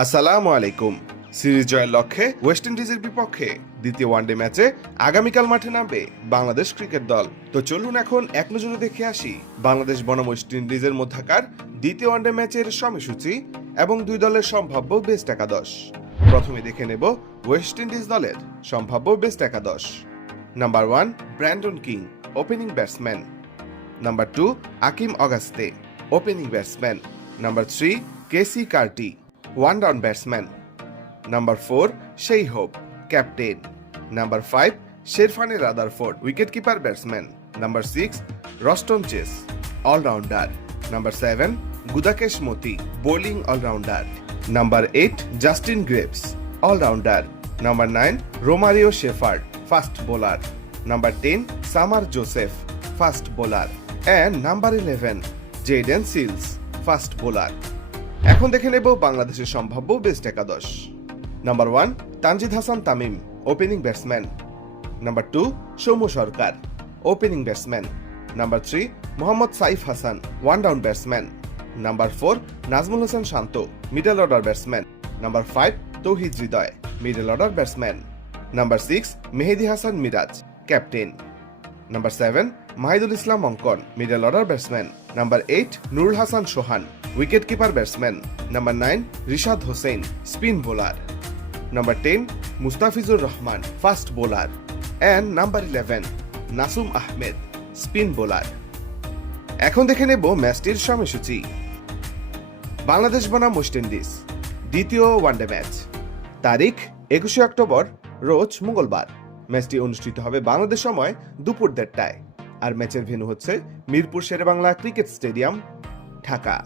আসসালামু আলাইকুম। সিরিজ জয়ের লক্ষ্যে ওয়েস্ট ইন্ডিজের বিপক্ষে দ্বিতীয় ওয়ানডে ম্যাচে আগামীকাল মাঠে নামবে বাংলাদেশ ক্রিকেট দল। তো চলুন এখন এক নজরে দেখে আসি বাংলাদেশ বনাম ওয়েস্ট ইন্ডিজের মধ্যাকার দ্বিতীয় ওয়ানডে ম্যাচের সময়সূচি এবং দুই দলের সম্ভাব্য বেস্ট একাদশ। প্রথমে দেখে নেব ওয়েস্ট ইন্ডিজ দলের সম্ভাব্য বেস্ট একাদশ। Number one Brandon King opening batsman number two Akeem Auguste opening batsman number three Keacy Carty one down batsman number four Shai Hope captain number five Sherfane Rutherford wicket keeper batsman number six Roston Chase allrounder number seven Gudakesh Motie bowling allrounder number eight Justin Greaves allrounder number nine Romario Shepherd fast bowler number ten Shamar Joseph fast bowler and number eleven Jayden Seales fast bowler এখন দেখে নেব বাংলাদেশের সম্ভাব্য best একাদশ। Number one Tanzid Hasan Tamim opening batsman number two Soumya Sarkar opening batsman number three Mohammad Saif Hasan one down batsman number four Najmul Hasan Shanto middle order batsman number five Towhid Hridoy middle order batsman number six Mehedi Hasan Miraz captain number seven Mahidul Islam Ankon middle order batsman number eight Nurul Hasan Sohan wicket keeper batsman number nine Rishad Hossain spin bowler number ten Mustafizur Rahman fast bowler and number eleven Nasum Ahmed spin bowler এখন দেখে নেব ম্যাচটির সময়সূচি। বাংলাদেশ বনাম West Indies, দ্বিতীয় one day match. তারিখ, একুশে October, রোজ মঙ্গলবার। ম্যাচটি অনুষ্ঠিত হবে বাংলাদেশ সময় দুপুর দেড়টায়। আর ম্যাচের ভেন্যু হচ্ছে মিরপুর শেরেবাংলা ক্রিকেট স্টেডিয়াম, ঢাকা।